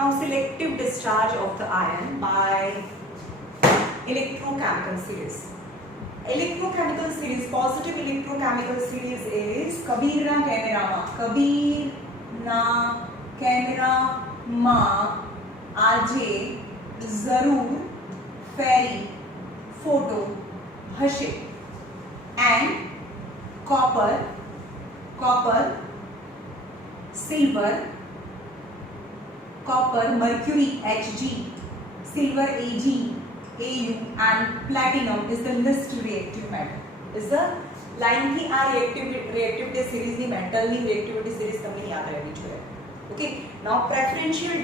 Now selective discharge of the ion by electrochemical series. Electrochemical series, positive electrochemical series is Kabir ના કેમેરામાં આજે જરૂર ફેરી photo હશે and copper, silver, mercury Hg, silver Ag, Au and platinum is the least reactive metal. Is the line की आ reactivity series ની metal ની reactivity series તમને યાદ રહેવી જોઈએ. Okay, now preferential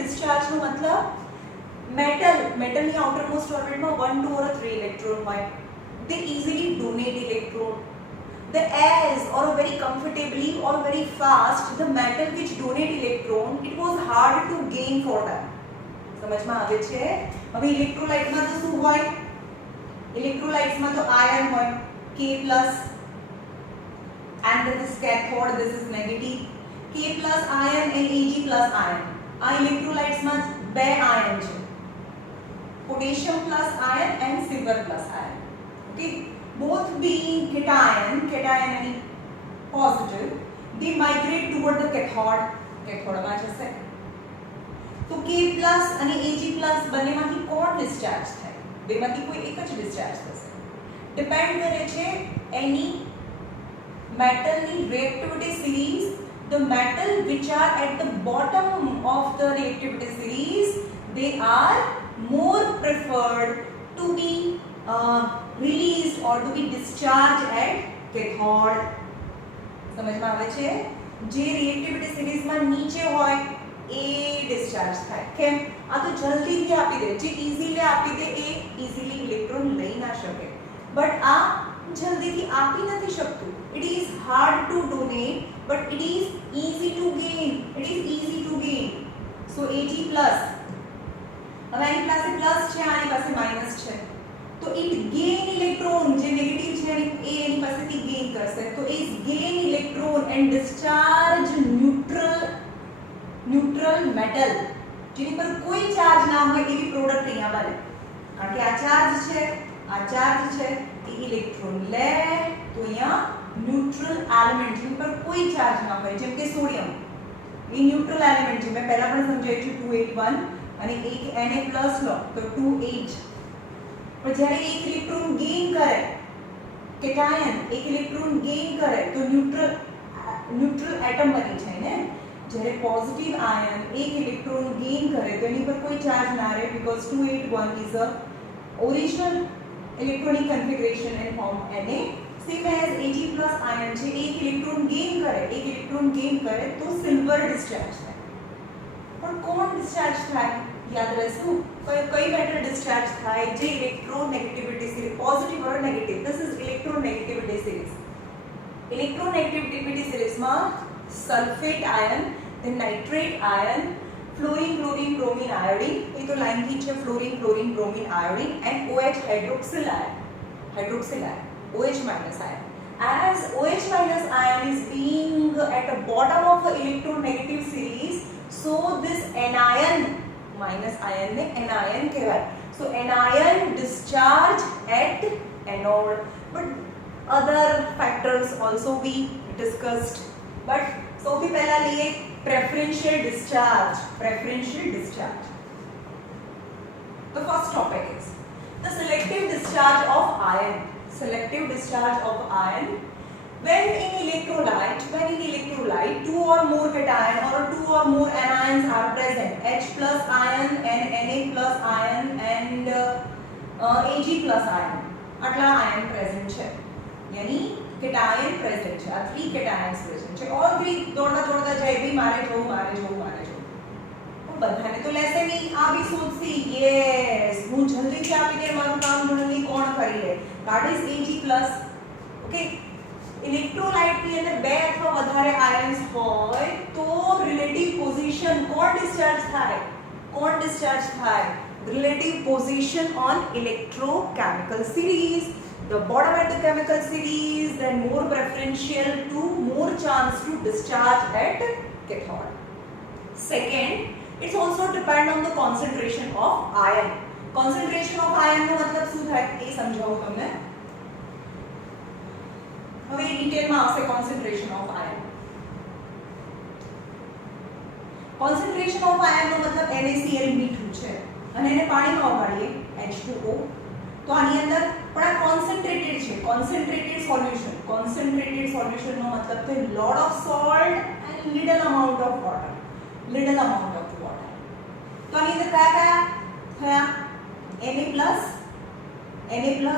discharge નો મતલબ metal ની outermost orbit માં 1, 2 or 3 electron હોય. They easily donate electron. The as or very comfortably or very fast, the metal which donate electron, it was hard to gain for them. સમજમાં આવે છે? હવે electrolyte માં તો શું હોય? ઇલેક્ટ્રોલાઇટ્સ માં તો આયન હોય K+ and this is cathode, this is negative. K+ ion and Ag+ ion. આ ઇલેક્ટ્રોલાઇટ્સ માં બે આયન છે. Potassium plus ion and silver plus ion. Okay, both being cation and positive, they migrate toward the cathode માં જશે. તો K+ અને Ag+ બંનેમાંથી કોણ ડિસ્ચાર્જ થાય? બેમાંથી કોઈ એક જ ડિસ્ચાર્જ થશે. ડિપેન્ડ કરે છે એની મેટલની reactivity series. The metal which are at the bottom of the reactivity series, they are more preferred to be released or to be discharged at cathode. સમજમાં આવે છે? જે reactivity series માં નીચે હોય એ discharge થાય. કેમ? આ તો જલ્દીથી આપી દે. જે easily આપી દે એ easily electron લઈ ના શકે. But આ જલ્દીથી આપી નથી શકતું. It is hard to donate, but it is easy to gain. So Ag+. હવે આની પાસે પ્લસ છે, આની પાસે માઈનસ છે. તો it gain electron, જે નેગેટિવ છે એની પાસેથી ગેઇન કરશે. તો is gain electron and discharge neutral metal જેની પર કોઈ ચાર્જ ના હોય એવી પ્રોડક્ટ અહીંયા બને. કારણ કે આ ચાર્જ છે એ ઇલેક્ટ્રોન લે. તો અહીંયા ન્યુટ્રલ એલિમેન્ટ જેની પર કોઈ ચાર્જ ના હોય, જેમ કે સોડિયમ એ ન્યુટ્રલ એલિમેન્ટ છે. મેં પહેલા પણ સમજાવ્યું છે 281 અને એક Na+ લો તો 2H. પણ જ્યારે એક ઇલેક્ટ્રોન ગેઇન કરે કેટાયન, એક ઇલેક્ટ્રોન ગેઇન કરે તો ન્યુટ્રલ એટમ બની જાય ને. જ્યારે પોઝિટિવ આયન એક ઇલેક્ટ્રોન ગેઇન કરે તો એની પર કોઈ ચાર્જ ના રહે, because 281 is a original electronic configuration and form Na. Same as Ag+ ion છે, એક ઇલેક્ટ્રોન ગેઇન કરે તો સિલ્વર ડિસ્ચાર્જ થાય. પણ કોણ ડિસ્ચાર્જ થાય? યાદ રહેશું કઈ મેટલ ડિસ્ચાર્જ થાય? જે electronegativity series, positive or negative, this is electronegativity series. Electronegativity series માં sulphate ion, then nitrate ion, fluorine, chlorine, bromine, iodine. એ તો લાઈન થી છે fluorine, chlorine, bromine, iodine and OH hydroxyl ion, OH minus ion. As OH minus ion is being at the bottom of the electronegative series, so this anion minus ion ne anion કહેવાય. So anion discharge at anode, but other factors also we discussed. But સૌથી પહેલા લઈએ preferential discharge. The first topic is the selective discharge of ion. When in electrolyte, two or more cation or two or more anions are present, H+ ion and Na+ ion and Ag+ ion. આટલા ion present છે. यानी cation present છે. આ 3 cations present છે. all three દોડતા જાય ભઈ મારે જવું. પણ બધાને તો લેશે નહીં. આ બી સોચસી યસ હું જલ્દીથી આપી દે, મારું કામ જલ્દી કોણ કરી લે? that is Ag+. okay, electrolyte ની અંદર બે અથવા વધારે આયન્સ હોય તો રિલેટિવ પોઝિશન કોણ ડિસ્ચાર્જ થાય? Relative position on electrochemical series. The bottom at the chemical series, then more preferential to more chance to discharge at cathode. Second, it's also depend on the concentration of ion. Concentration of ion નો મતલબ શું થાય એ સમજાવું તમને. હવે ડિટેલમાં આવશે concentration of ion. Concentration of ion નો મતલબ NaCl મીઠું છે અને એને પાણીમાં ઓગાળીએ H2O તો આની અંદર પણ આ કોન્સન્ટ્રેટેડ છે. કોન્સન્ટ્રેટેડ સોલ્યુશન નો મતલબ છે lot of salt and little amount of water. તો આની અંદર કયા કયા થયા Na+, Cl-,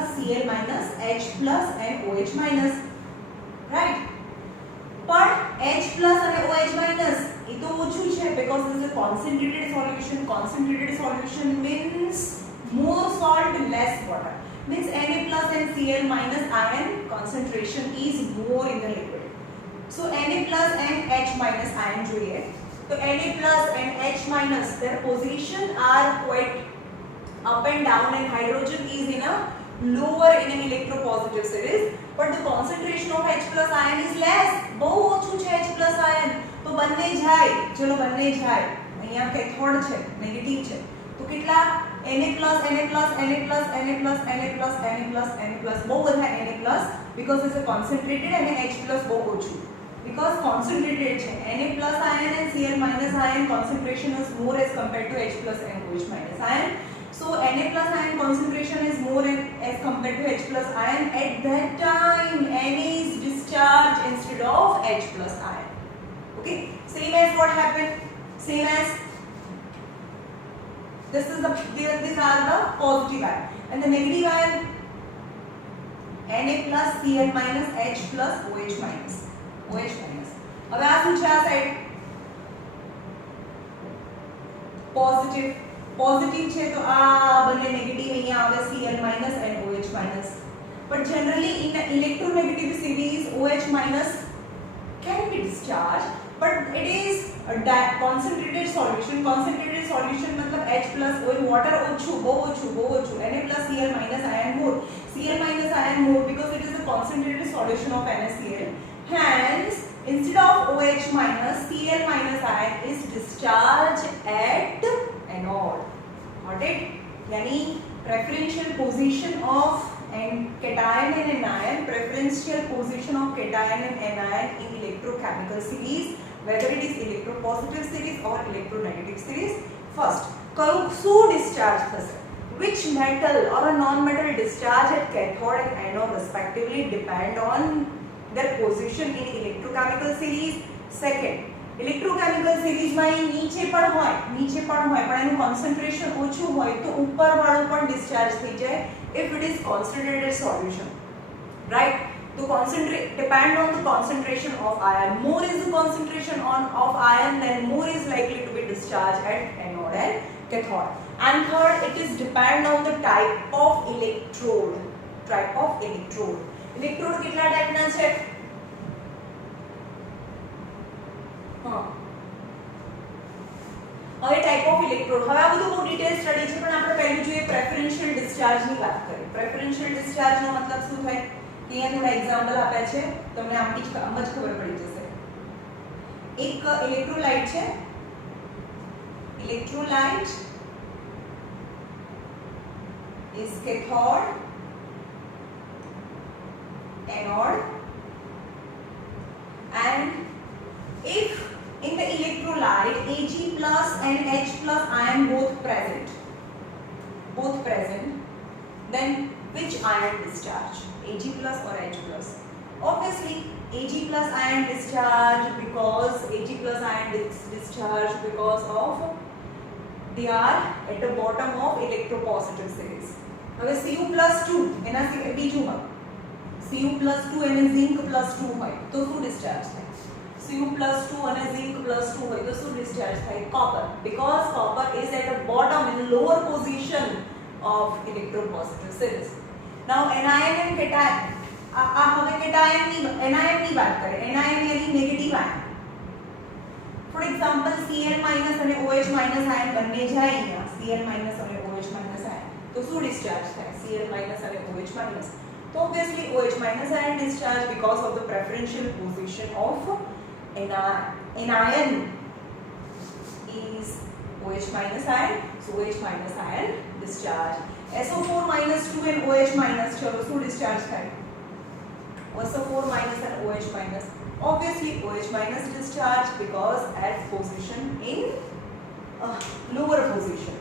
H+ and OH-, right? પણ H+ અને OH- એ તો ઓછું છે because this is a concentrated solution means more salt less water, means Na+ and Cl- ion concentration is more in the liquid. So Na+ and H- ion જોઈએ તો Na+ and H- their position are quite up and down and hydrogen is in a lower in an electropositive series, but the concentration of H+ ion is less. બહુ ઓછું છે H+ ion તો બંને જાય. ચલો બંને જાય. અહીંયા કેથોડ છે નેગેટિવ છે તો કેટલા Na+, બહુ બધા Na+ because it's a concentrated and H+ બહુ ઓછું because concentrated છે. Na+ ion and Cl- ion concentration is more as compared to H+ and OH- ion. So Na+ ion concentration is more as compared to H+ ion. At that time Na is discharged instead of H+ ion. Okay, same as what happened, same as these are the positive ion and the negative ion Na+, Cl-, H+, OH-. હવે આ શું છે આ side positive છે તો આ બંને negative અહીંયા આવે Cl- and OH-. but generally in an electronegative series OH- can be discharged, but it is a concentrated solution मतलब H+ OH water ઓછું બહુ ઓછું Na+ Cl- ion more because it is a concentrated solution of NaCl. Hence instead of OH- Cl- ion is discharged at anode. Got it? यानी preferential position of cation and anion, preferential position of cation and anion in electrochemical series, whether it is electropositive series or electronegative series. First, શું discharge થશે? Which metal or a non-metal discharge at cathode and anode respectively depend on their position in electrochemical series. Second, electrochemical series માં નીચે પણ હોય પણ એનું concentration ઓછું હોય તો ઉપર વાળું પણ discharge થઈ જાય if it is concentrated solution, right? To depend on the concentration of ion. More is the concentration of ion, then more is likely to be discharged at anode and cathode. And third, it is depend on the type of electrode. Electrode કેટલા ટાઈપના છે? હવે type of electrode. હવે આ બધું બહુ detail study છે પણ આપણે પહેલું જોઈએ પ્રેફરન્શિયલ ડિસ્ચાર્જ ની વાત કરીએ. પ્રેફરન્શિયલ ડિસ્ચાર્જ નો મતલબ શું થાય કે અહીંયા થોડા એક્ઝામ્પલ આપ્યા છે તમને આમ જ ખબર પડી જશે. એક ઇલેક્ટ્રોલાઇટ છે, electrolyte is cathode, anode, and if in the electrolyte Ag+ and H+ ion both present, then which ion discharge, Ag+ or H+? Obviously Ag+ ion discharge because of they are at the bottom of electropositive series. હવે Cu+2 એના સિવાય બીજું હોય, Cu+2 અને Zinc+2 હોય તો શું discharge થાય? Cu+2 અને Zinc+2 હોય તો શું discharge થાય? Copper, because copper is at the bottom in the lower position of electropositive series. Now anion and cation, હવે cation ની anion ની વાત કરીએ. anion यानी negative ion. For example Cl- અને OH- ion બંને જાય અહીંયા, Cl- અને OH- ion તો શું discharge થાય? Cl- અને OH-. So obviously OH- ion discharge because of the preferential position of anion. is OH minus ion, so OH minus ion discharge. SO4 minus 2 and OH minus, चलो શું discharge થાય? SO4 minus and OH minus, obviously OH minus discharge because at position in lower position.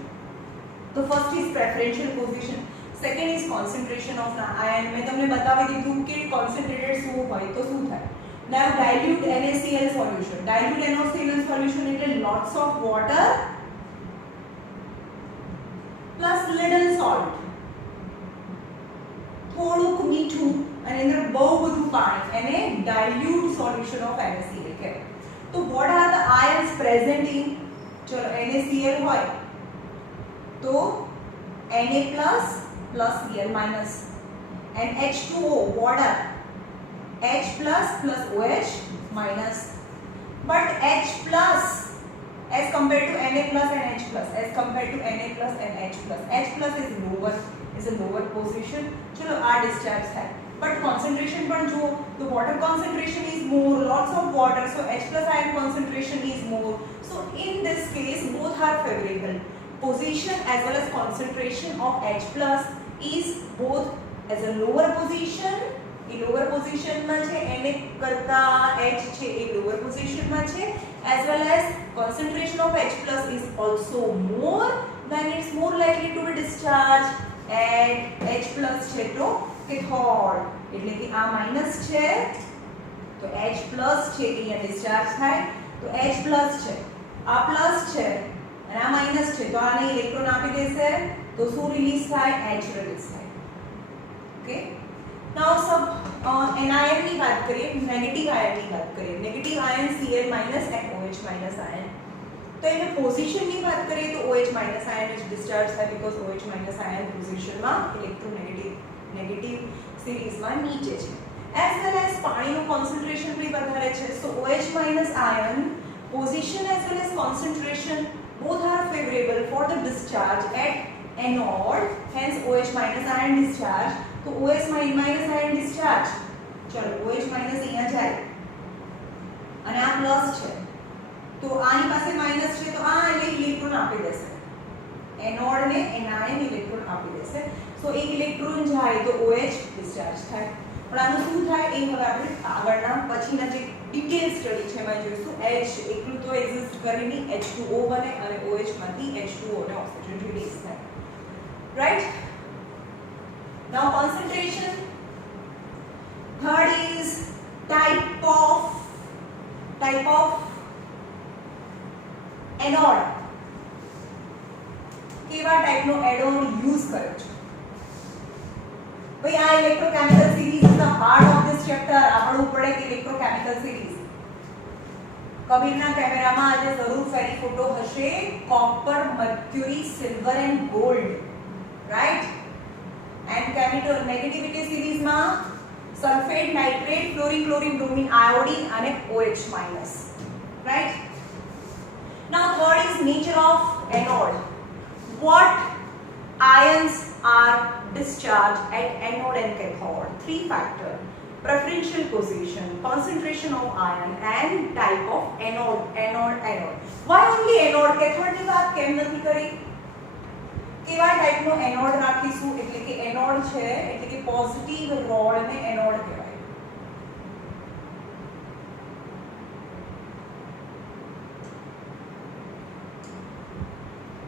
The first is preferential position, second is concentration of ion. मैं તમને बताવી દીધું કે concentrated શું હોય તો શું થાય. Now dilute NaCl solution. Dilute NaCl solution એટલે lots of water plus little salt. થોડુંક મીઠું અને અંદર બહુ બધું પાણી એને dilute solution of NaCl કહેવાય. તો what are the ions present in? ચલો NaCl હોય તો Na plus plus Cl minus and H2O water H plus plus OH minus. But H plus as compared to Na plus and H plus, as compared to Na plus and H plus, H plus is a lower position. चलो आ discharge है. But concentration पर जो the water concentration is more, lots of water, so H plus ion concentration is more. So in this case both are favorable. Position as well as concentration of H plus is both as a lower position. A lower position માં છે, Na કરતા H છે એ lower position માં છે, as well as concentration of H plus is also more, then it's more likely to be discharged. And H plus છે તો cathode, એટલે કે આ માઈનસ છે તો H plus છે કે અહીંયા discharge થાય, તો H plus છે, આ પ્લસ છે અને આ માઈનસ છે, તો આને ઇલેક્ટ્રોન આપી દેશે તો શું રિલીઝ થાય? H રિલીઝ થાય. ઓકે, नाउ सब एनायन की बात करिए, नेगेटिव आयन की बात करिए. Negative ion Cl minus and OH minus ion. तो इनमें पोजीशन की बात करिए तो OH minus ion which discharge है because OH minus ion position में इलेक्ट्रोनेगेटिव सीरीज में नीचे છે. एज वेल एज पानी નું કોન્સન્ટ્રેશન भी વધારે છે. So OH minus ion position as well as concentration both are favorable for the discharge at anode, hence OH minus ion discharge. तो OH minus ion discharge, चलो OH minus અહીંયા જાય અને આ પ્લસ છે તો આની પાસે માઈનસ છે તો આ ઇલેક્ટ્રોન આપી દેશે, એનોડ ને એનાયન ઇલેક્ટ્રોન આપી દેશે. સો એક ઇલેક્ટ્રોન જાય તો OH ડિસ્ચાર્જ થાય. પણ આનું શું થાય એ હવે આપણે આગળના પછીના જે ડિટેલ સ્ટડી છે એમાં જોઈશું. H એકલું તો એક્ઝિસ્ટ કરે નહીં, H2O બને અને OH માંથી H2O ને ઓક્સિજન રિલીઝ થાય. Right? Now concentration. Third is type of anode. કેવા ટાઈપનો એનોડ યુઝ કર્યો છે? ભાઈ આ electrochemical series is the heart of this chapter. આપણું પડે કે ઇલેક્ટ્રોકેમિકલ સિરીઝ. કબીરના કેમેરામાં આજે જરૂર ફેરી ફોટો હશે. Copper, mercury, silver and gold. Right? and chemical negativity series ma sulfate, nitrate, fluorine, chlorine, bromine, iodine and OH minus. Right? Now third is nature of anode. What ions are discharged at anode and cathode? Three factors: preferential position, concentration of ion and type of anode. Why only anode? Cathode ની વાત કેમ નથી કરી? કેવા ટાઈપનો anode રાખીશું? એટલે કે anode છે એટલે કે પોઝિટિવ રોડ ને એનોડ કહેવાય.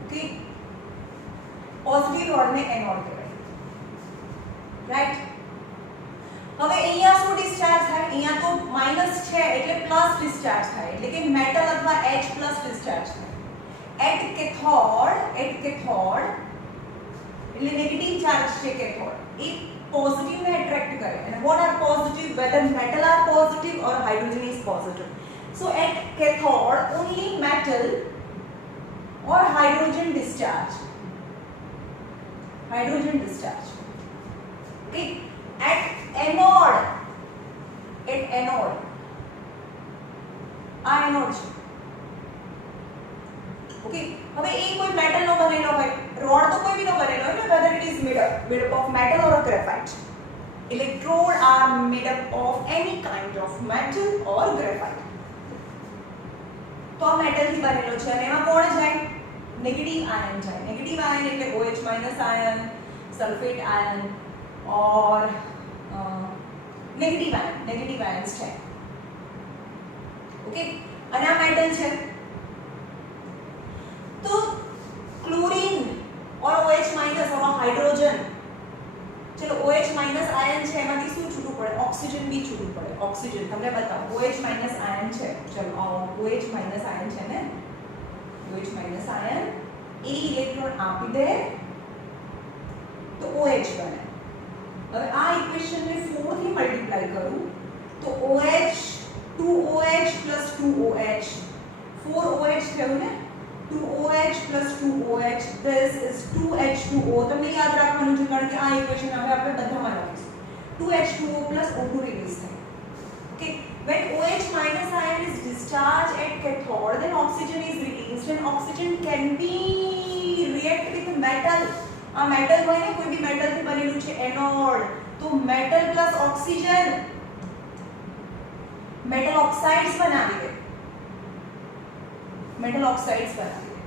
ઓકે, પોઝિટિવ રોડ ને એનોડ કહેવાય. રાઈટ? હવે અહીંયા શું ડિસ્ચાર્જ થાય? અહીંયા તો માઈનસ છે એટલે પ્લસ ડિસ્ચાર્જ થાય, એટલે કે મેટલ અથવા H પ્લસ ડિસ્ચાર્જ થાય. At cathode એટલે નેગેટિવ ચાર્જ છે કેથોડ, એ પોઝિટિવ ને એટ્રેક્ટ કરે. અને what are positive? Whether metal are positive or hydrogen is positive. So at cathode only metal or hydrogen discharge. Okay? At anode આ anode છે. Okay, હવે એ કોઈ metal નો બનેલો હોય, રોડ તો કોઈ બી નો બનેલો હોય, whether it is made up of metal or a graphite. Electrode are made up of any kind of metal or graphite. તો આ મેટલ થી બનેલો છે અને એમાં કોણ જાય? નેગેટિવ આયન જાય. નેગેટિવ આયન એટલે OH minus ion, sulphate ion or negative ions છે. ઓકે, અને આ મેટલ છે तो क्लोरीन और OH माइनस और हाइड्रोजन, चलो OH माइनस आयन છે એમાંથી શું છૂટું પડે? ઓક્સિજન બી છૂટું પડે. ઓક્સિજન તમને બતાવો, OH માઇનસ આયન છે, ચલો OH માઇનસ આયન છે ને, OH માઇનસ આયન એ ઇલેક્ટ્રોન આપી દે તો OH બને. હવે આ ઇક્વેશન ને 4 થી મલ્ટીપ્લાય કરું તો OH 2OH 2OH 4OH થયું ને, 2OH plus 2OH, this is 2H2O. તમને યાદ રાખવાનું છે કારણ કે આ ઇક્વેશન હવે આપણે બધામાં લખીશું. 2H2O plus O2 release થાય. Okay, when OH minus ion is discharged at cathode, then oxygen is released and oxygen can be react with metal. આ મેટલ હોય ને, કોઈ બી મેટલ થી બનેલું છે એનોડ, તો મેટલ પ્લસ ઓક્સિજન મેટલ ઓક્સાઇડ્સ બનાવી દે. metal oxides बनाते हैं.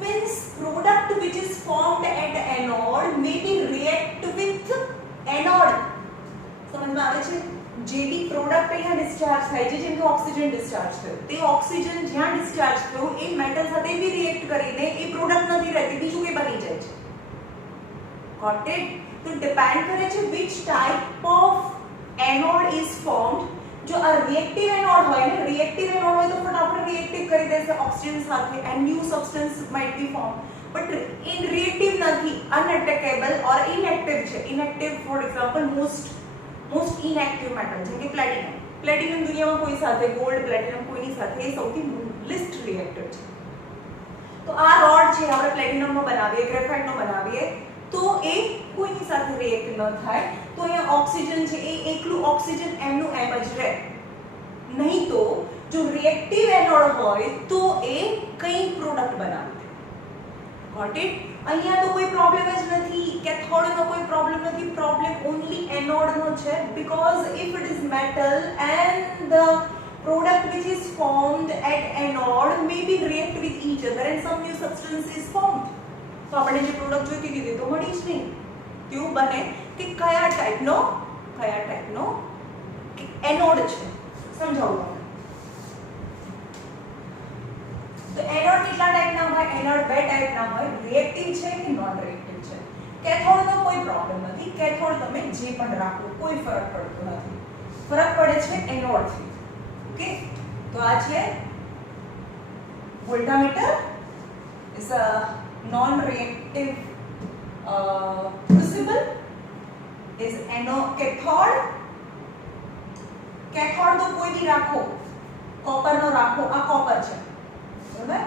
Means product which is formed at anode may be react with anode. समझ में આવે છે? જે બી પ્રોડક્ટ અહીંયા ડિસ્ચાર્જ થાય છે, જેમ કે ઓક્સિજન ડિસ્ચાર્જ થયો, તે ઓક્સિજન જ્યાં ડિસ્ચાર્જ થયો એ મેટલ સાથે બી રિએક્ટ કરીને એ પ્રોડક્ટ નથી રહેતી, બીજું કંઈ બની જાય છે. Got it? તો ડિપેન્ડ કરે છે which type of anode is formed. जो आ रिएक्टिव एनोड હોય ને, रिएक्टिव एनोड હોય તો ફટાફટ रिएक्टिव કરી દેશે ઓક્સિજન સાથે and new substance might be formed, but in reactive નથી, unattackable or inactive છે. inactive for example most inactive metal જેમ કે પ્લેટિનમ દુનિયામાં કોઈ સાથે, ગોલ્ડ પ્લેટિનમ કોઈની સાથે, એ સૌથી લીસ્ટ રિએક્ટિવ છે. તો આ રોડ છે આપણે પ્લેટિનમનો બનાવીએ, ગ્રેફાઇટનો બનાવીએ તો એ કોઈની સાથે રિએક્ટ ન થાય. તો અહીંયા ઓક્સિજન છે એ એકલું ઓક્સિજન એમનું એમ જ રહે. નહીં તો જો રિએક્ટિવ એનોડ હોય તો એ કઈ પ્રોડક્ટ બનાવી દે. Got it? અહીંયા તો કોઈ પ્રોબ્લેમ જ નથી, કેથોડનો કોઈ પ્રોબ્લેમ નથી, પ્રોબ્લેમ ઓન્લી એનોડનો છે. Because if it is metal and the product which is formed at anode may be react with each other and some new substance is formed. તો આપણે જે પ્રોડક્ટ જોઈતી હતી તો મળી જ નહીં. તેવું બને કે કયા ટાઈપનો એનોડ છે. સમજાવું તમને. તો એનોડ કેટલા ટાઈપના હોય? એનોડ બે ટાઈપના હોય, રિએક્ટિવ છે કે નોન રિએક્ટિવ છે. કેથોડનો કોઈ પ્રોબ્લેમ નથી, કેથોડ તમે જે પણ રાખો કોઈ ફરક પડતો નથી. ફરક પડે છે એનોડથી. ઓકે, તો આ છે વોલ્ટામીટર is a non-reactive crucible, is cathode. cathode તો કોઈ બી રાખો, કોપર નો રાખો, આ કોપર છે બરાબર,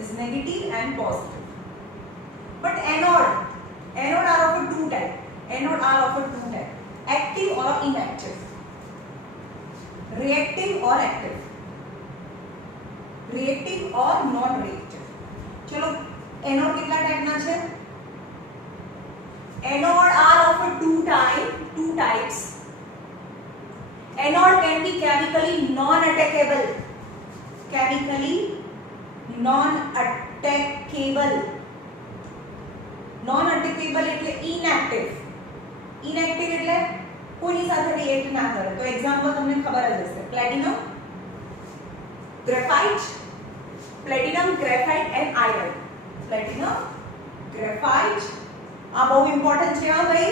is negative and positive. but anode are of two type, active or inactive, reactive or active, reactive or non-reactive. चलो एनोड कितना टाइप ना છે? Anode are of two types. Anode can be chemically non-attackable. Non-attackable એટલે inactive. Inactive એટલે કોઈની સાથે react ના કરે. તો એક્ઝામ્પલ તમને ખબર જ હશે, platinum, graphite, platinum, graphite and iron. Platinum, graphite આ બહુ ઇમ્પોર્ટન્ટ છે હા ભાઈ,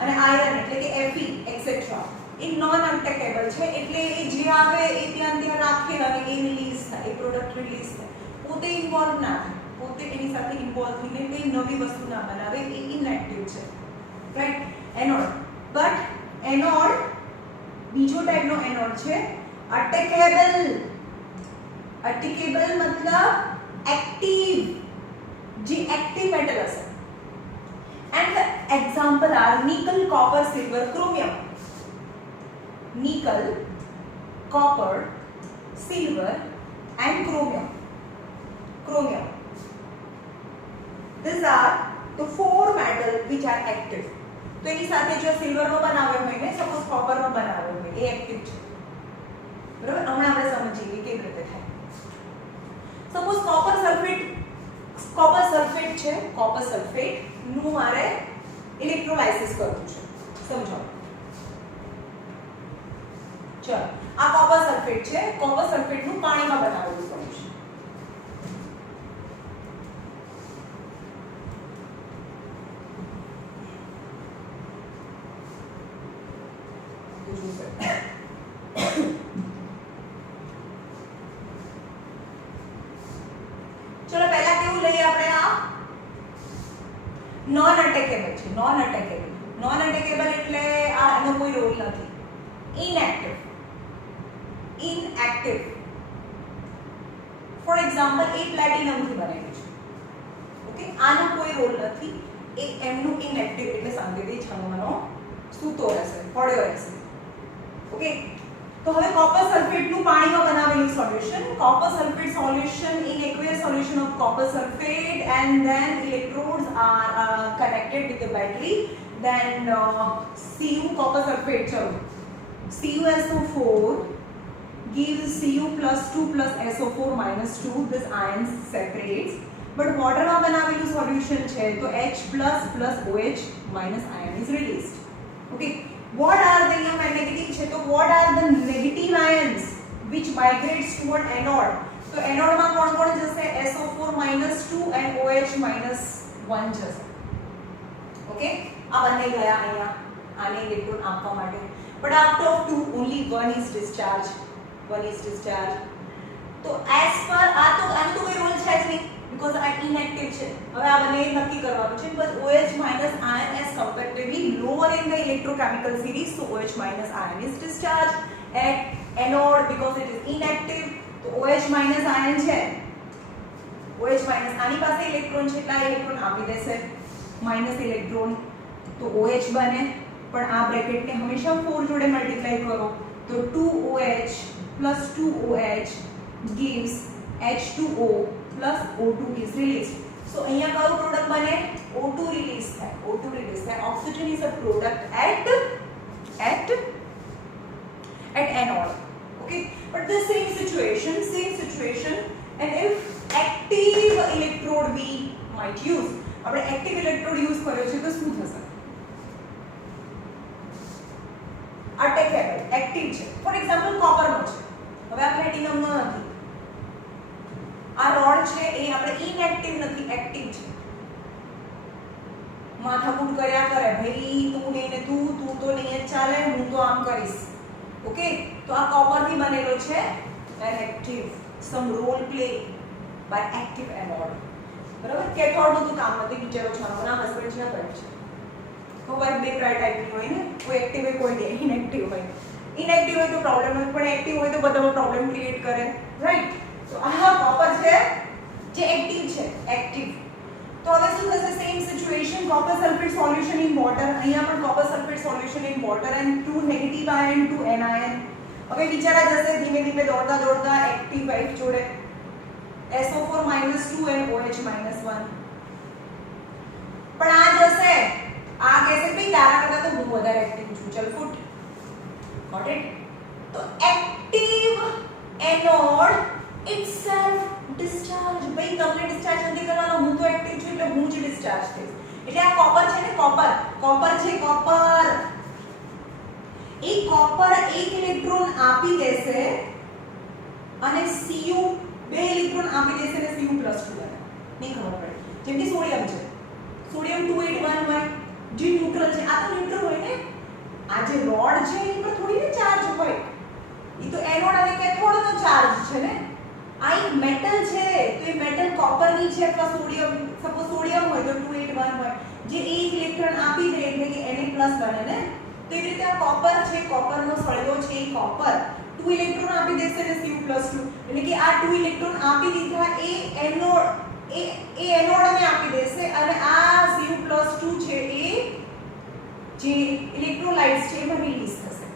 અને આયર્ન એટલે કે Fe એક્સેટ્રા એ નોન અટેકેબલ છે, એટલે એ જે આવે એ ત્યાં રાખે અને એ રિલીઝ થાય, એ પ્રોડક્ટ રિલીઝ થાય, પોતે ઇન્વોલ્વ ના થાય, પોતે એની સાથે ઇન્વોલ્વ થઈને કોઈ નવી વસ્તુ ના બનાવે, એ ઇનએક્ટિવ છે. રાઈટ? એનોડ. બટ એનોડ બીજો ટાઈપનો એનોડ છે અટેકેબલ. अटैकेबल मतलब एक्टिव, जी एक्टिव मेटल हशे. And the example are nickel, copper, silver, chromium. Nickel, copper, silver and chromium. These are the four metals which are active. तो એની સાથે જો silver નો બનાવ્યો હોય ને, સપોઝ કોપર નો બનાવ્યો હોય, એ એક્ટિવ છે બરાબર. હમણાં આપણે સમજીએ કેવી રીતે થાય. સપોઝ કોપર સલ્ફેટ છે, કોપર સલ્ફેટ નું મારે ઇલેક્ટ્રોલાઇસિસ કરવું છે, સમજો. ચલો આ કોપર સલ્ફેટ છે, કોપર સલ્ફેટ નું પાણીમાં બનાવેલું સોલ્યુશન. ચલો પહેલા કેવું લઈએ આપણે, આ નોન અટેકેબલ છે. નોન અટેકેબલ એટલે આ એનો કોઈ રોલ નથી. Inactive for example A platinum થી બનેલું છે, ઓકે, આનો કોઈ રોલ નથી. એ એમનું ઇનએક્ટિવ એટલે શાંતિથી છાનોનો સૂતો રહેશે, પડ્યો રહેશે, ઓકે. તો હવે કોપર સલ્ફેટ નું પાણીમાં બનાવેલું solution, copper sulphate solution in aqueous solution of copper sulfate, and then electrodes are connected with the battery. Then Cu copper sulfate, chalo, CuSO4 gives Cu plus 2 plus SO4 minus 2. This ion separates, but water માં બનાવેલું solution છે તો H plus plus OH minus ion is released, okay. What are the negative છે તો what are the negative ions which migrates toward anode? તો anode માં કોણ કોણ જશે? SO4 minus 2 and OH minus 1 જશે, okay. આ બંને ગયા અહીંયા આને ઇલેક્ટ્રોન આપવા માટે, but out of two only one is discharged. તો as per આ તો આનો કોઈ રોલ છે જ નહીં because આ inactive છે. હવે આ બંને નક્કી કરવાનું છે, but OH minus ion is comparatively lower in the electrochemical series, so OH minus ion is discharged at anode because it is inactive. તો OH minus ion છે, OH minus આની પાસે ઇલેક્ટ્રોન છે એટલે આ ઇલેક્ટ્રોન આપી દેશે માઈનસ ઇલેક્ટ્રોન, તો OH બને. પણ આ બ્રેકેટને હંમેશા 4 જોડે મલ્ટીપ્લાય કરો તો 2OH plus 2OH gives H2O plus O2 is released. So અહીંયા કયો પ્રોડક્ટ બને? O2 રિલીઝ થાય, Oxygen is a product at anode, okay. But the same situation, and if active electrode we might use, આપણે active electrode use કર્યો છે તો શું થશે? અટેકેબલ, એક્ટિવ છે. ફોર એક્ઝામ્પલ કોપર નો છે, હવે આ પ્લેટિનમ નો નથી. આ રોડ છે એ આપણે ઇનએક્ટિવ નથી, એક્ટિવ છે. માથાકૂટ કર્યા કરે, ભાઈ તું નહીં ને તું તો નહીં જ ચાલે, હું તો આમ કરીશ, ઓકે. તો આ કોપર થી બનેલો છે and active, some role play by active anode, બરાબર. કેથોડ નું તો કામ નથી, બિચારો છાનોના હસબન્ડ છે કરે છે. ખબર બે ટાઈપની હોય ને, કોઈ એક્ટિવ હોય કોઈ ઇનએક્ટિવ હોય. ઇનએક્ટિવ હોય તો પ્રોબ્લેમ હોય, પણ એક્ટિવ હોય તો બધામાં પ્રોબ્લેમ ક્રિએટ કરે, રાઈટ. તો આ કોપર છે જે એક્ટિવ છે, એક્ટિવ. તો હવે શું થશે? Same situation, copper sulphate solution in water, અહીંયા પણ copper sulphate solution in water and 2 negative ion 2 anion. હવે વિચારા જશે ધીમે ધીમે દોડતા એક્ટિવ વાઇફ જોડે SO4 minus 2 and OH minus 1. પણ આ જશે, આ કહેશે ભાઈ તારા કરતા તો હું વધારે એક્ટિવ છું, ચલ ફૂટ. Got it? તો એક્ટિવ એનોડ itself discharge, ભાઈ તમને ડિસ્ચાર્જ નથી કરવાનો, હું તો એક્ટિવ છું એટલે હું જ ડિસ્ચાર્જ થઈશ. એટલે આ કોપર છે ને, કોપર છે, કોપર. એ કોપર એક ઇલેક્ટ્રોન આપી દેશે અને Cu બે ઇલેક્ટ્રોન આપી દેશે અને Cu +2 બને. નહીં ખબર પડે. જેમ કે સોડિયમ છે, સોડિયમ 281 હોય જે ન્યુટ્રલ છે. આ તો ન્યુટ્રલ હોય ને, આ જે રોડ છે એની પર થોડી ને ચાર્જ હોય, એ તો એનોડ અને કેથોડનો ચાર્જ છે ને. આ એક મેટલ છે તો એ મેટલ કોપરની છે અથવા સોડિયમ, સપોઝ સોડિયમ હોય તો 281 હોય, જે એક ઇલેક્ટ્રોન આપી દે એટલે કે Na+ બને ને. તો એ રીતે આ કોપર છે, કોપરનો સળિયો છે, એ કોપર 2 ઇલેક્ટ્રોન આપી દેશે અને Cu +2, એટલે કે આ 2 ઇલેક્ટ્રોન આપી દીધા એ એનોડ ને આપી દેશે અને આ Cu +2 છે એ જે ઇલેક્ટ્રોલાઇટ્સ છે એમાં રિલીઝ થશે.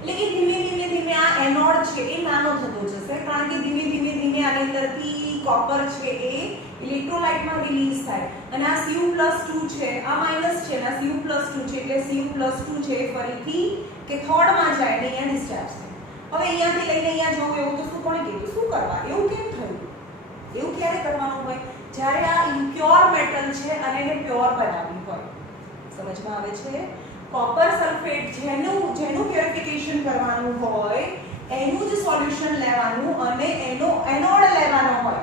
એટલે કે ધીમે આ એનોડ છે એ નાનો થતો જશે, કારણ કે ધીમે ધીમે આની અંદરથી કોપર છે એ ઇલેક્ટ્રોલાઇટમાં રિલીઝ થાય અને આ Cu +2 છે, આ માઈનસ છે અને આ Cu +2 છે, એટલે Cu +2 છે ફરીથી કેથોડમાં જાય ને અહીંયા ડિસ્ચાર્જ થાય. હવે અહીંયાથી લઈને અહીંયા જવું એવું તો શું કોણે કીધું, શું કરવા, એવું કેમ થયું? એવું ક્યારે કરવાનું હોય જ્યારે આ ઇમ્પ્યોર મેટલ છે અને એને પ્યોર બનાવવી હોય. સમજમાં આવે છે? કોપર સલ્ફેટ જેનું પ્યોરિફિકેશન કરવાનું હોય એનું જ સોલ્યુશન લેવાનું અને એનો એનોડ લેવાનો હોય.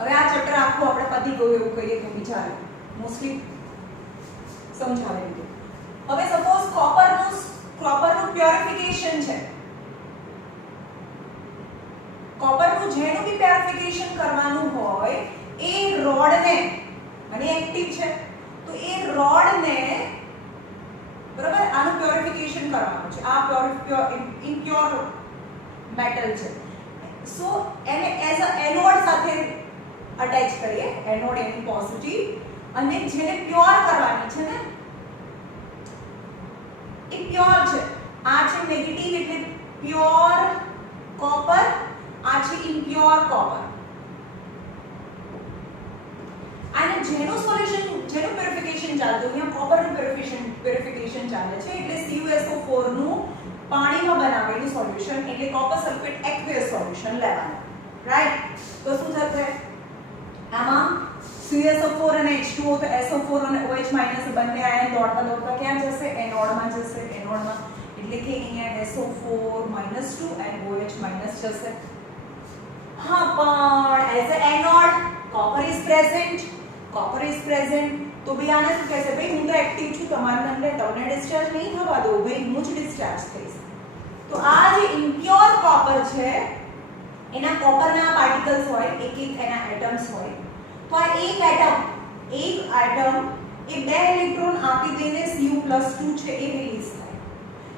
હવે આ ચેપ્ટર આખું આપણે પતી ગયું એવું કહીએ તો વિચારો મોસ્ટલી સમજાવી દીધું. હવે સપોઝ કોપરનું પ્યોરિફિકેશન છે. કોપરનું જેનું બી પ્યોરિફિકેશન કરવાનું હોય એ રોડને અને એક્ટિવ છે તો એ રોડને બરાબર આનું પ્યોરિફિકેશન કરવાનું છે. આ ઇમ્પ્યોર મેટલ છે સો એને એઝ અ એનોડ સાથે અટેચ કરીએ. એનોડ એની પોઝિટિવ અને જેને પ્યોર કરવાની છે ને એ પ્યોર છે. આ છે નેગેટિવ એટલે પ્યોર કોપર, આ છે ઇમ્પ્યોર કોપર. અને જેનું સોલ્યુશન જેનું પ્યોરિફિકેશન ચાલતું અહીંયા કોપરનું પ્યોરિફિકેશન ચાલે છે એટલે CuSO4 નું પાણીમાં બનાવેલું સોલ્યુશન એટલે કોપર સલ્ફેટ એક્વિયસ સોલ્યુશન લેવાનું. રાઈટ? તો શું થશે આમાં CuSO4 અને H2O તો SO4 અને OH માઈનસ બંને આયન દોડતા ક્યાં જશે? એનોડમાં જશે. એનોડમાં એટલે કે અહીંયા SO4 -2 and OH માઈનસ જશે. હા પણ as a anode copper is present તો ભઈ આને શું કહેશે? ભઈ હું તો એક્ટિવ છું તમારા અંદર તમને ડિસ્ચાર્જ નહીં થવા દો ભઈ હું જ ડિસ્ચાર્જ થઈશ. તો આ જે ઇમ્પ્યોર કોપર છે એના કોપરના પાર્ટિકલ્સ હોય એક એના એટમ્સ હોય તો આ એક એટમ એ બે ઇલેક્ટ્રોન આપી દઈને Cu+2 છે એ રિલીઝ થાય.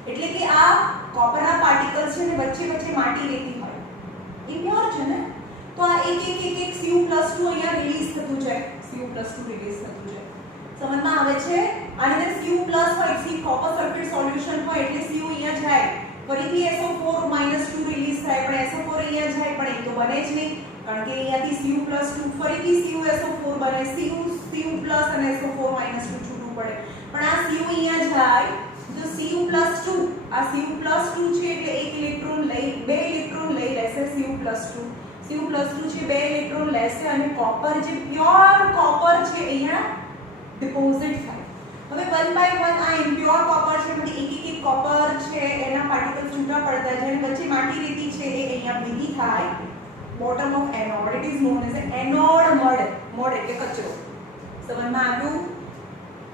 એટલે કે આ કોપરના પાર્ટિકલ્સ છે ને વચ્ચે માટી રહેતી હોય ઇમ્પ્યોર છે ને તો આ એક Cu+2 અહીંયા રિલીઝ થતું જાય. Cu+2 રિલીઝ થતું જાય. સમજમાં આવે છે? આની અંદર Cu+ હોય C કોપર સલ્ફેટ સોલ્યુશન હોય એટલે Cu અહીંયા જાય ફરીથી SO4 -2 રિલીઝ થાય પણ SO4 અહીંયા જાય પણ એ તો બને જ નહીં કારણ કે અહીંયાથી Cu+2 ફરીથી CuSO4 બને Cu+ અને SO4 -2 છૂટું પડે પણ આ Cu અહીંયા જાય તો Cu+2 આ Cu+2 છે એટલે એક ઇલેક્ટ્રોન લઈ બે ઇલેક્ટ્રોન લઈ લેશે Cu+2 છે બે ઇલેક્ટ્રોન લેશે અને કોપર જે પ્યોર કોપર છે અહીંયા ડિપોઝિટ થાય. હવે 1 બાય 1 આ ઇમ્પ્યોર કોપર છે એટલે એક કોપર છે એના પાર્ટિકલ છૂટા પડતા જેની વચ્ચે માટી રહેતી છે એ અહીંયા ભેગી થાય bottom of anode. It is known as anode mud એટલે કચરો. સમજમાં આવ્યું?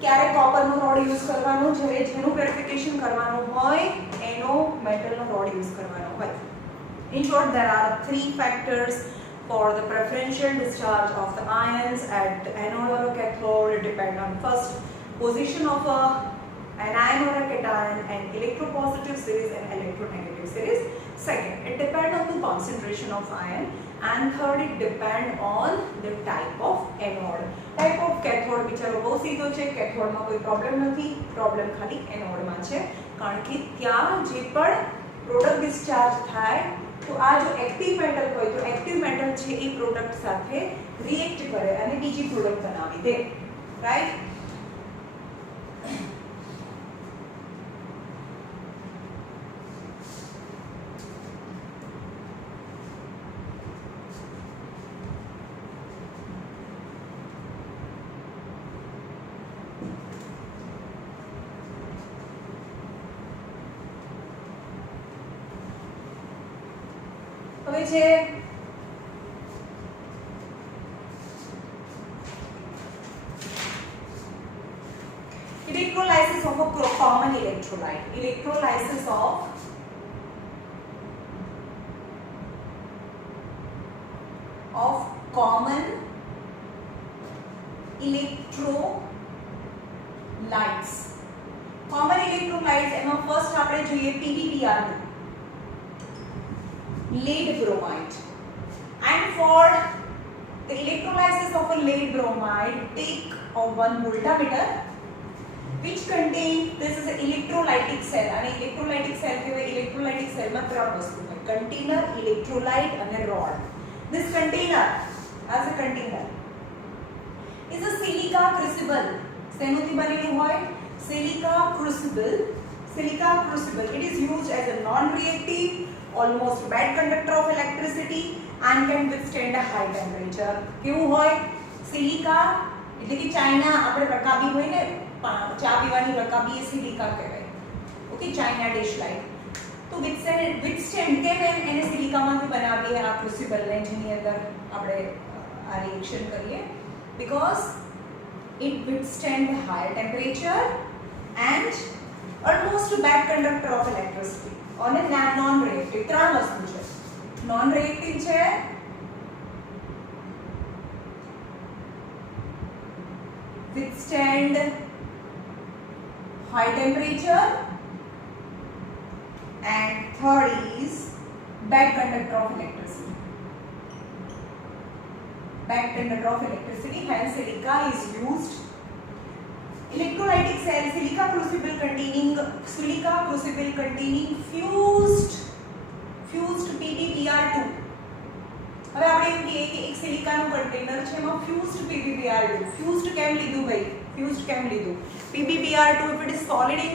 ક્યારે કોપરનો રોડ યુઝ કરવાનો? જ્યારે જેનું પ્યોરિફિકેશન કરવાનું હોય એનો મેટલનો રોડ યુઝ કરવાનો હોય. In short, there are 3 factors for the preferential discharge of the ions at the anode or cathode. It depends on first position of an ion or a cation and electropositive series and electronegative series. Second, it depends on the concentration of ion. And third, it depends on the type of anode. Type of cathode बिचारो बहुत सीधो છે. cathode માં કોઈ problem નથી. problem ખાલી anode માં છે કારણ કે ત્યાં જે પણ પ્રોડક્ટ ડિસ્ચાર્જ થાય તો આ જો એક્ટિવ મેટલ હોય તો એક્ટિવ મેટલ છે એ પ્રોડક્ટ સાથે રિએક્ટ કરે અને બીજી પ્રોડક્ટ બનાવી દે. રાઈટ? હવે છે electrolysis of a common electrolyte. Electrolysis of common electrolytes. Common electrolytes એમાં ફર્સ્ટ આપણે જોઈએ PDBr lead bromide. And for the electrolysis of a lead bromide, take one voltmeter which contain this is an electrolytic cell. And electrolytic cell કેવાય electrolytic cell માં ત્રણ વસ્તુ હોય container, electrolyte અને rod. This container as a container is a silica crucible. શેનોથી બનેલું હોય? Silica crucible. Silica crucible. It is used as a non-reactive, almost bad conductor of electricity and can withstand a high temperature. કેવું હોય? Silica એટલે કે China આપણે રકાબી હોય ને ચા પીવાની રકાબી એ સિલિકા કહેવાય. Okay, China dish like. તો withstand કેમ એને સિલિકામાંથી બનાવીએ આ ક્રુસિબલ ને જેની અંદર આપણે આ રિએક્શન કરીએ? because it withstand higher temperature and almost bad conductor of electricity. અને non reactive ત્રણ વસ્તુ છે. non reactive છે, withstand high temperature, and third is bad conductor of electricity. Bad conductor of electricity, hence silica is used. Electrolytic cell silica crucible containing fused PbBr2. હવે આપણે એમ કહીએ કે એક સિલિકાનું કન્ટેનર છે એમાં fused PbBr2. fused કેમ લીધું ભાઈ? fused કેમ લીધું? PbBr2 if it is solid in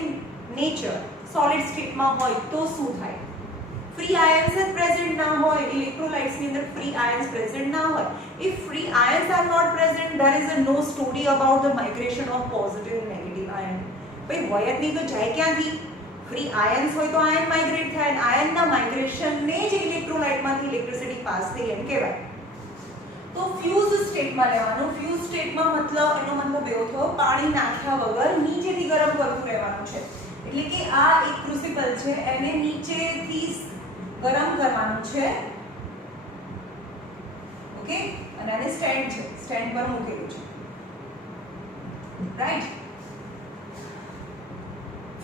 nature, solid state માં હોય તો શું થાય? free ions are present ના હોય, electrolytes ની અંદર free ions present ના હોય. if free ions are not present, there is no story about the migration of positive and negative ion. ભાઈ હોય જ નહીં તો જાય ક્યાંથી? free ions હોય તો ion migrate થાય, અને ion ના migration ને જ electrolyte માંથી electricity pass થઈ એમ કહેવાય. તો fused state માં રહેવાનું. fused state માં મતલબ એનો મતલબ એવો થયો પાણી નાખ્યા વગર નીચેથી ગરમ કરતું રહેવાનું છે. એટલે કે આ એક ક્રુસિબલ છે એને નીચેથી ગરમ કરવાનું છે. ઓકે, અને આને સ્ટેન્ડ છે, સ્ટેન્ડ પર મૂકેલું છે. રાઈટ,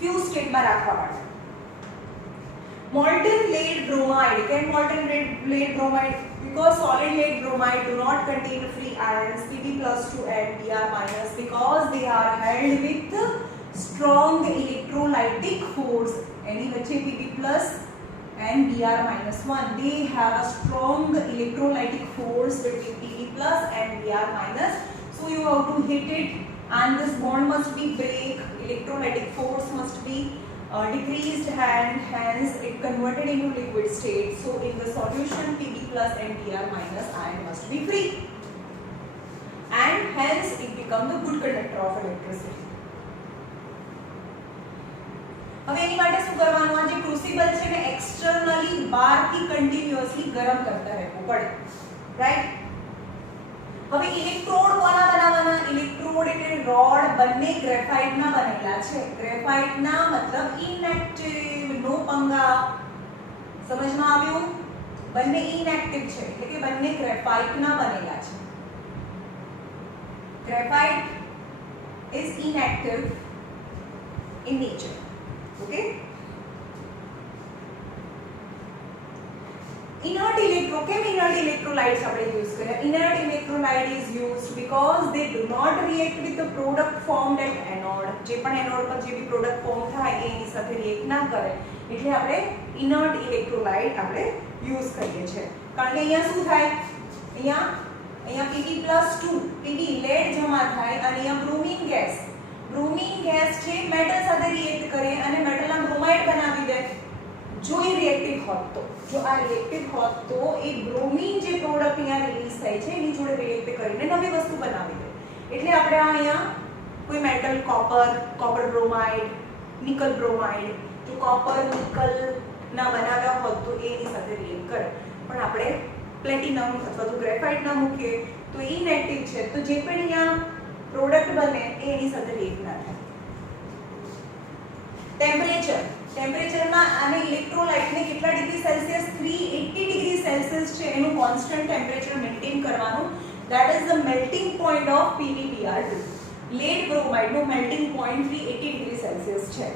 ફ્યુઝ સ્ટેટમાં રાખવા માટે. molten lead bromide. Can molten lead bromide? Because solid lead bromide do not contain free ions Pb+2 and Br- because they are held with strong electrolytic force. એની વચ્ચે Pb+ and Br-1. They have a strong electrolytic force between Pb+ and Br-. So you have to hit it and this bond must be break. Electrolytic force must be decreased and hence it converted into liquid state. So in the solution Pb+ and Br- ion must be free and hence it becomes a good conductor of electricity. હવે એની માટે શું કરવાનું? આ જે crucible છે ને externally બહારથી continuously ગરમ કરતા રહેવું પડે. રાઈટ, હવે ઇલેક્ટ્રોડ કોના બનાવવાના? ઇલેક્ટ્રોડ એટલે રોડ બંને ગ્રેફાઇટના બનેલા છે. ગ્રેફાઇટના મતલબ ઇનએક્ટિવ, નો પંગા. સમજમાં આવ્યું? બંને ઇનએક્ટિવ છે એટલે કે બંને ગ્રેફાઇટના બનેલા છે. Graphite is inactive in nature. Okay, inert electrolytes આપણે use કર્યા. inert electrolyte is used because they do not react with the product formed at anode. જે પણ anode પર જે બી product form થાય એની સાથે react ના કરે એટલે આપણે inert electrolyte આપણે use કરીએ છીએ. કારણ કે અહીંયા શું થાય? અહીંયા Pb+2 Pb lead જમા થાય અને અહીંયા bromine gas છે મેટલ સાથે રિએક્ટ કરે અને મેટલના બ્રોમાઇડ બનાવી દે. જો એ રિએક્ટિવ હોત તો, જો આ રિએક્ટિવ હોત તો એ બ્રોમિન જે પ્રોડક્ટ અહીંયા રિલીઝ થાય છે એની જોડે રિએક્ટ કરીને નવી વસ્તુ બનાવી દે. એટલે આપણે અહીંયા કોઈ metal copper bromide, nickel bromide, જો કોપર નિકલ ના બનાવ્યા હોત તો એની સાથે રિએક્ટ કરે. પણ આપણે પ્લેટિનમ અથવા તો ગ્રેફાઇટ ના મૂકીએ તો ઇનએક્ટિવ છે તો જે પણ અહીંયા પ્રોડક્ટ બને એની સાથે રિએક્ટ ના થાય. ટેમ્પરેચરમાં આને ઇલેક્ટ્રોલાઇટને કેટલા ડિગ્રી સેલ્સિયસ? 380 ડિગ્રી સેલ્સિયસ છે એનું કોન્સ્ટન્ટ ટેમ્પરેચર મેન્ટેન કરવાનું. That is the melting point of PbBr2. Lead બ્રોમાઇડનું મેલ્ટિંગ પોઈન્ટ 380 ડિગ્રી સેલ્સિયસ છે.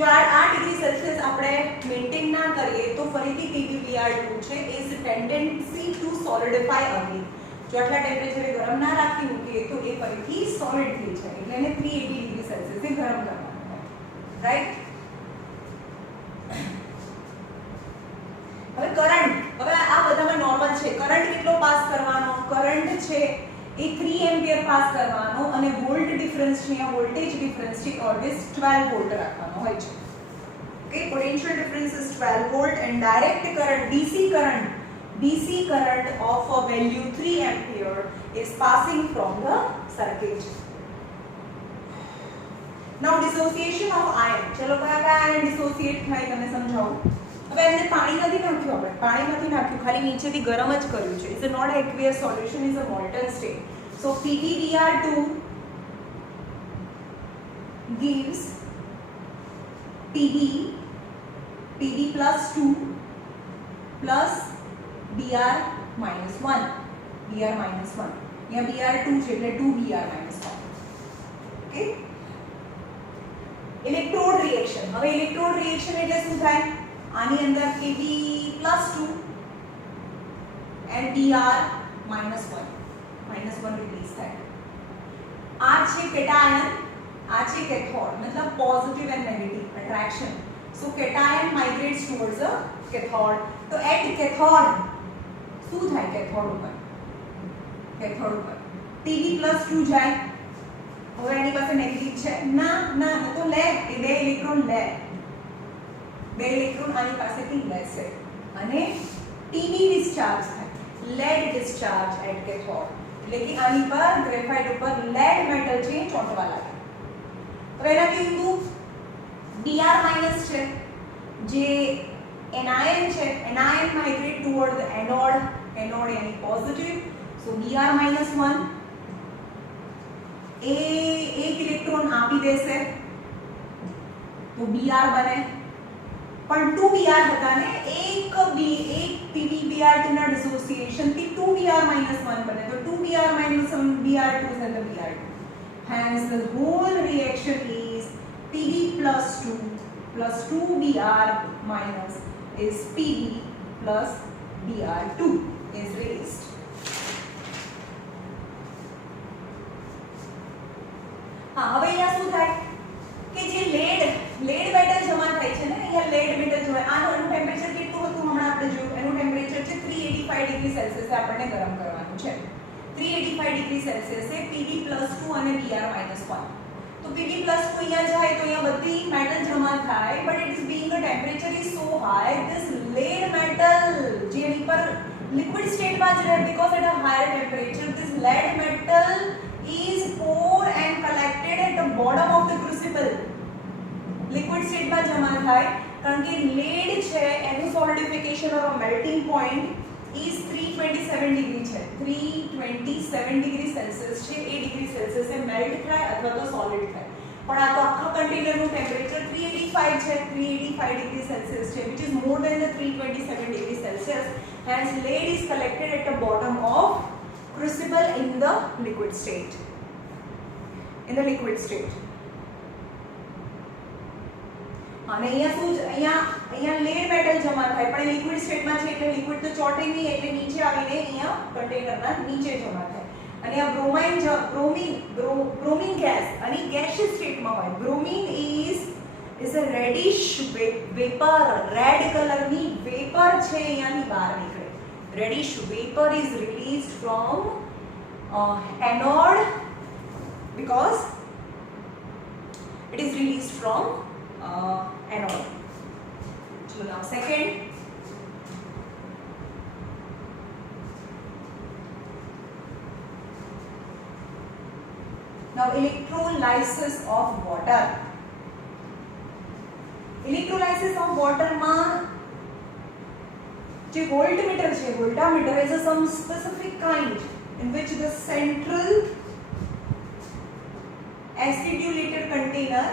જો આ ડિગ્રી સેલ્સિયસ આપણે મેન્ટેન ના કરીએ તો ફરીથી PbBr2 છે ઇઝ ટેન્ડન્સી ટુ સોલિડિફાય અગેન. જો આટલા ટેમ્પરેચરે ગરમ ના રાખી મૂકીએ તો એ ફરીથી સોલિડ થઈ જાય એટલે એને 380 ડિગ્રી સેલ્સિયસે ગરમ કરવાનું. રાઈટ, હવે કરંટ, હવે આ બધામાં નોર્મલ છે. કરંટ કેટલો પાસ કરવાનો? કરંટ છે એ 3 એમ્પિયર પાસ કરવાનો અને વોલ્ટ ડિફરન્સ છે, અહીંયા વોલ્ટેજ ડિફરન્સ છે ઓલવેઝ 12 વોલ્ટ રાખવાનો હોય છે. Okay, potential difference is 12 volt and direct current, DC current of a value 3 ampere is passing from the circuit. Now dissociation of ion. ચલો કયા ion dissociate થાય તમે સમજાવો. હવે એને પાણી નથી નાખ્યું, આપણે પાણી નથી નાખ્યું, ખાલી નીચેથી ગરમ જ કર્યું છે. It's not an aqueous solution, is a molten state. So PbBr2 gives Pb plus 2 plus Br minus 1. Br minus 1. यहाँ Br2 છે એટલે 2Br minus 1. Okay. Electrode reaction. હવે ઇલેક્ટ્રોડ રિએક્શન એટલે શું થાય? આની અંદર Kb +2 and Br -1 રિલીઝ થાય. આ છે કેટાયન, આ છે કેથોડ, मतलब positive and negative attraction. So cation migrates towards a cathode. तो एट कैथोड શું થાય? कैथोड ઉપર Pb+2 જાય. હવે એની પાસે નેગેટિવ છે, ના ના તો લે, એ બે ઇલેક્ટ્રોન આની પાસેથી લેશે અને Tb ડિસ્ચાર્જ થાય, લેડ ડિસ્ચાર્જ એટ કેથોડ. એટલે કે આની પર ગ્રેફાઇટ ઉપર લેડ મેટલ છે ચોંટવા લાગે. હવે એના કેવું Br માઈનસ છે જે એનાયન છે, anion migrate toward the anode, anode यानी पॉजिटिव. सो Br -1 एक इलेक्ट्रॉन आपी देશે तो Br બને, પણ 2Br હતા ને, એક PbBr2 ના ડિસોસિએશન થી 2Br -1 બને, તો 2Br -1 Br2 is the Br2. Hence the whole reaction is Pb plus 2Br minus is Pb plus Br2 is released. हाँ, હવે અહીંયા શું થાય કે જે લેડ મેટલ જમા થાય છે ને, અહીંયા લેડ મેટલ જો આનું ટેમ્પરેચર કેટલું હતું હમણાં આપણે જોયું, એનું ટેમ્પરેચર છે 385 ડિગ્રી સેલ્સિયસ આપણને ગરમ કરવાનું છે. 385 ડિગ્રી સેલ્સિયસે Pb+2 અને Br -1. તો Pb+2 અહીંયા જાય તો અહીંયા બધી મેટલ જમા થાય, but it is being a temperature is so high, this lead metal જે એની પર લિક્વિડ સ્ટેટમાં જ રહે, because at a higher temperature this lead metal is poured and collected at the bottom of the crucible. Liquid state માં જમા થાય, કારણ કે lead છે એનું solidification or a melting point is 327 degree છે, 327 ડિગ્રી સેલ્સિયસ છે. એ ડિગ્રી સેલ્સિયસે મેલ્ટ થાય અથવા તો સોલિડ થાય. પણ આ તો આખા કન્ટેનરનું ટેમ્પરેચર 385 છે, 385 ડિગ્રી સેલ્સિયસ છે, which is more than the 327 degree Celsius. Hence lead is collected at the bottom of crucible in the liquid state. અને અહીંયા શું, અહીંયા લેડ મેટલ જમા થાય, પણ લિક્વિડ સ્ટેટમાં છે એટલે લિક્વિડ તો ચોટે નહીં, એટલે નીચે આવીને અહીંયા કન્ટેનરના નીચે જમા થાય. અને આ બ્રોમિન ગેસ અને ગેસિયસ સ્ટેટમાં હોય. Bromine is a reddish vapor, red કલરની વેપર છે અહીંયાની બહાર નીકળે. Reddish vapor is released from anode because it is released from anode. So now second, now electrolysis of water. Electrolysis of water માં જે voltmeter છે, voltameter is a some specific kind in which the central acidulated container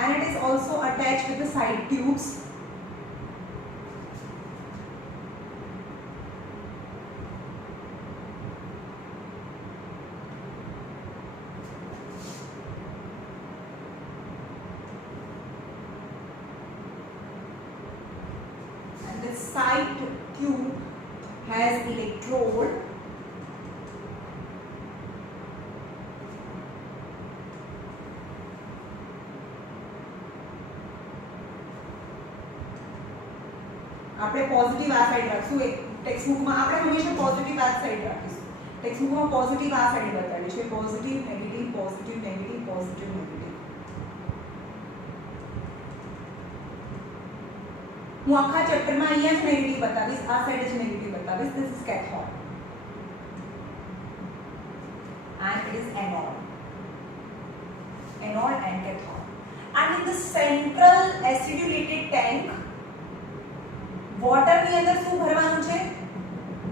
and it is also attached with the side tubes. Side tube has electrode આપણે positive આ side રાખશું, એક text બુકમાં આપણે હંમેશા પોઝિટિવ આ સાઈડ રાખીશું. ટેક્સ્ટ બુકમાં પોઝિટિવ આ સાઈડ બતાવી છે, positive negative positive negative positive negative. હું આખા ચેપ્ટરમાં અહીંયા જ નેગેટિવ બતાવીશ, આ સાઈડ જ નેગેટિવ બતાવીશ. This is cathode and it is anode and cathode. And in the central acidulated tank water ની અંદર શું ભરવાનું છે?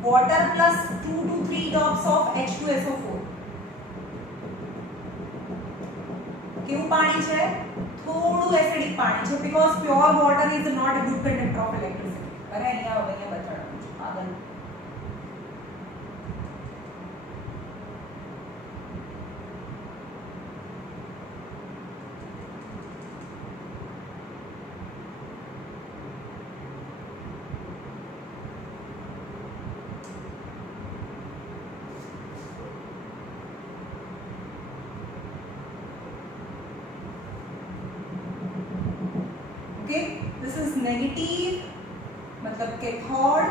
water plus 2 to 3 drops of H2SO4. કેવું પાણી છે? થોડું એસિડિક પાણી છે, because pure water is not a good conductor of electricity. અને અહીંયા બતાડવાનું છે આગળ. Okay, this is negative मतलब cathode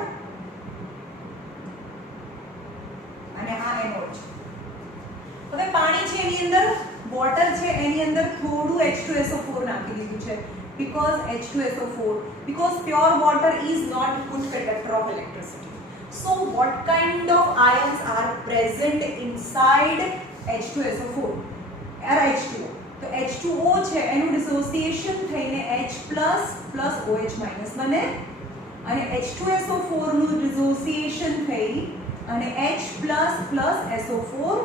અને આ anode છે. હવે પાણી છે એની અંદર વોટર છે એની અંદર થોડું H2SO4 નાખી દીધું છે, because H2SO4, because pure water is not a good conductor of electricity. So what kind of ions are present inside H2SO4 or H2O? તો H2O છે એનું ડિસોસિએશન થઈને H+ OH- બને અને H2SO4 નું ડિસોસિએશન થઈ અને H++ SO4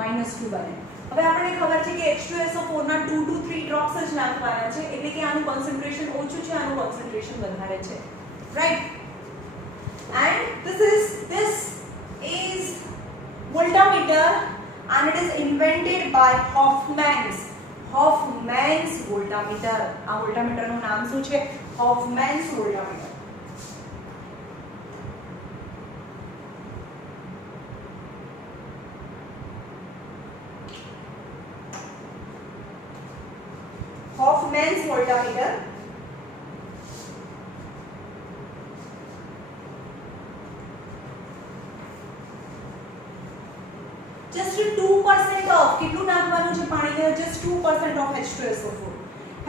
-2 બને. હવે આપણને ખબર છે કે H2SO4 ના 2 to 3 ડ્રોપ્સ જ નાખવાના છે, એટલે કે આનું કોન્સન્ટ્રેશન ઓછું છે, આનું કોન્સન્ટ્રેશન વધારે છે, right? And this is voltameter and it is invented by Hofmann's voltameter. આ voltameter નું નામ શું છે? Hofmann's voltameter. Hofmann's voltameter just 2% of કેટલું નાખવાનું છે પાણીને? just 2% of H2SO4.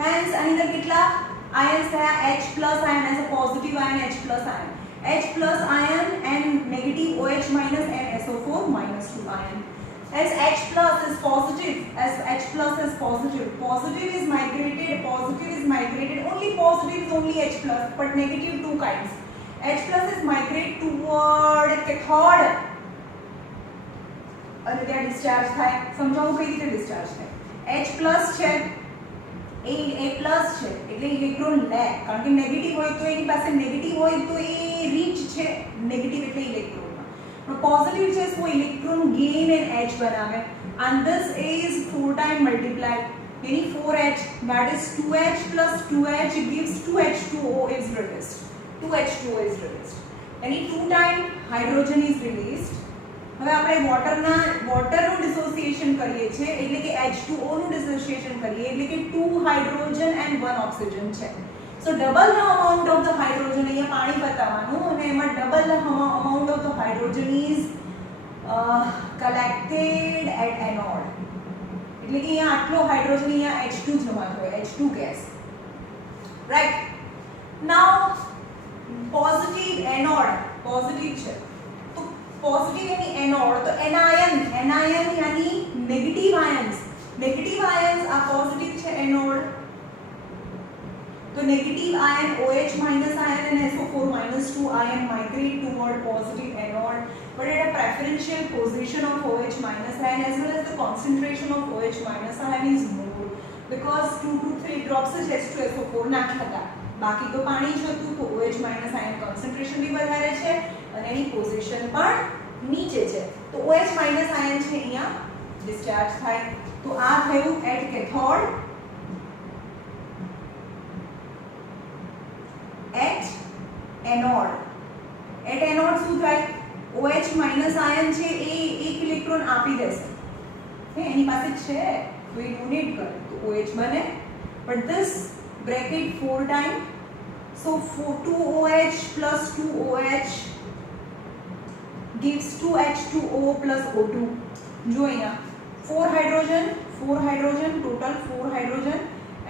hence આની અંદર કેટલા આયન્સ થયા? H+ ion as a positive ion, H+ ion, H+ ion and negative OH- and SO4 -2 ion. as H+ is positive, positive is migrated, only positive is only H+, but negative two kinds. H+ is migrate toward cathode અને ત્યાં discharge થાય. સમજાવું કઈ રીતે discharge થાય? H+ છે એ A+ છે એટલે ઇલેક્ટ્રોન લે, કારણ કે નેગેટિવ હોય તો એની પાસે નેગેટિવ હોય તો એ રીચ છે, નેગેટિવ એટલે ઇલેક્ટ્રોનમાં. પણ પોઝિટિવ છે સો ઇલેક્ટ્રોન ગેઇન એન્ડ H બનાવે, and this is 4 time multiplied, meaning 4H, that is 2H plus 2H gives 2H2O is released. 2H2O is released. Any 2 time hydrogen is released. હવે આપણે વોટરનું dissociation કરીએ છીએ, એટલે કે H2O નું dissociation કરીએ એટલે કે 2 હાઇડ્રોજન એન્ડ 1 ઓક્સિજન છે. So double the amount of the hydrogen, અહીંયા પાણી બતાવવાનું અને એમાં double the amount of the hydrogen is collected at anode, એટલે કે અહીંયા આટલો હાઇડ્રોજન અહીંયા H2 જમા થયો, H2 ગેસ, રાઈટ? નાઉ પોઝિટિવ એનોડ, પોઝિટિવ છે पॉजिटिव यानी एनोड, तो एनायन यानी नेगेटिव आयंस आ पॉजिटिव છે एनोड, तो negative ion OH- ion and SO4 -2 ion migrate toward positive anode, but at a preferential position of OH- ion as well as the concentration of OH- ion is more, because 2 to 3 drops of H2SO4 નાખ્યા હતા, બાકી તો પાણી જ હતું, તો OH- ion concentration भी વધારે છે અને એની પોઝિશન પણ નીચે છે, તો OH- ion છે અહીંયા ડિસ્ચાર્જ થાય. તો આ થયું at cathode, at anode. At anode શું થાય? OH- ion છે એ એક ઇલેક્ટ્રોન આપી દેશે, એની પાસે છે તો એ ડોનેટ કરે તો OH બને, but this bracket 4 time, so 2OH plus 2OH gives 2H2O plus O2. જો અહીંયા 4 hydrogen total 4 hydrogen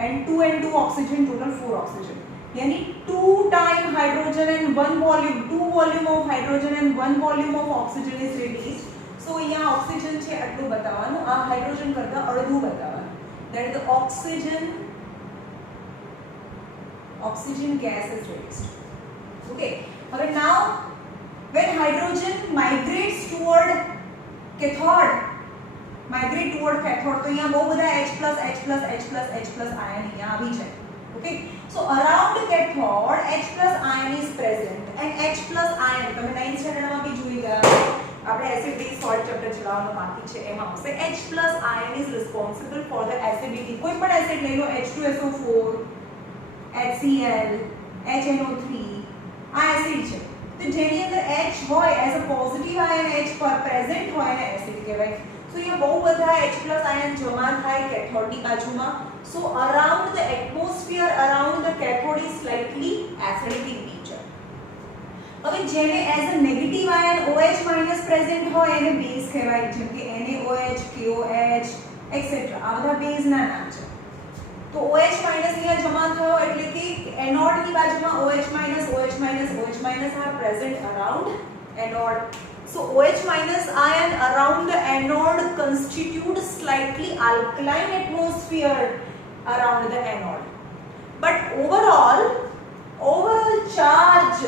and 2 and 2 oxygen total 4 oxygen. यानी 2 time hydrogen and 1 volume, 2 volume of hydrogen and 1 volume of oxygen is released. So અહીંયા oxygen છે આટલું બતાવવાનું, આ hydrogen કરતા અડધું બતાવવાનું. That is the oxygen gas is released. Okay. હવે now when hydrogen migrates toward cathode તો અહીંયા બહુ બધા H+, ion અહીંયા આવી જાય. Okay, so around cathode H+ ion is present and H+ ion તમે 9th સ્ટાન્ડર્ડ માં બી જોઈ ગયા, આપણે એસિડ બેઝ સોલ્ટ ચેપ્ટર ચલાવવાનો બાકી છે, એમાં આવશે H+ ion is responsible for the acidity. કોઈ પણ એસિડ લઈ લો, H2SO4, HCl, HNO3, આ એસિડ છે, તો જેની અંદર H હોય as a positive ion H પર પ્રેઝન્ટ હોય એને એસિડ કહેવાય. સો અહીંયા બહુ બધા H+ આયન જમા થાય કેથોડની બાજુમાં. So around the atmosphere around the cathode is slightly acidic in nature. હવે જેને as a negative ion OH- present હોય એને બેઝ કહેવાય, જેમ કે NaOH, KOH એક્સેટ્રા, આ બધા બેઝના નામ છે. તો OH- અહીંયા જમા થયો એટલે કે એનોડની બાજુમાં OH- are present around anode. So OH- ion around the anode constitute slightly alkaline atmosphere around the anode. But overall charge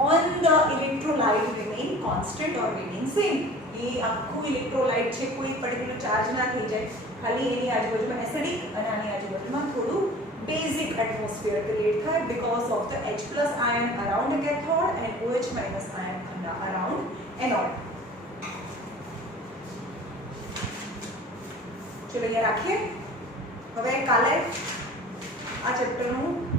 on the electrolyte remain constant or remain same. ये આખું ઇલેક્ટ્રોલાઇટ છે, કોઈ પર્ટિક્યુલર ચાર્જ ના થઈ જાય, ખાલી એની આજુબાજુમાં acidic અને આની આજુબાજુમાં થોડું બેઝિક એટમોસ્ફિયર ક્રિએટ થાય because of the H+ ion around the cathode and OH- ion around anode. ચલો અહીંયા રાખીએ. હવે કાલે આ ચેપ્ટરનું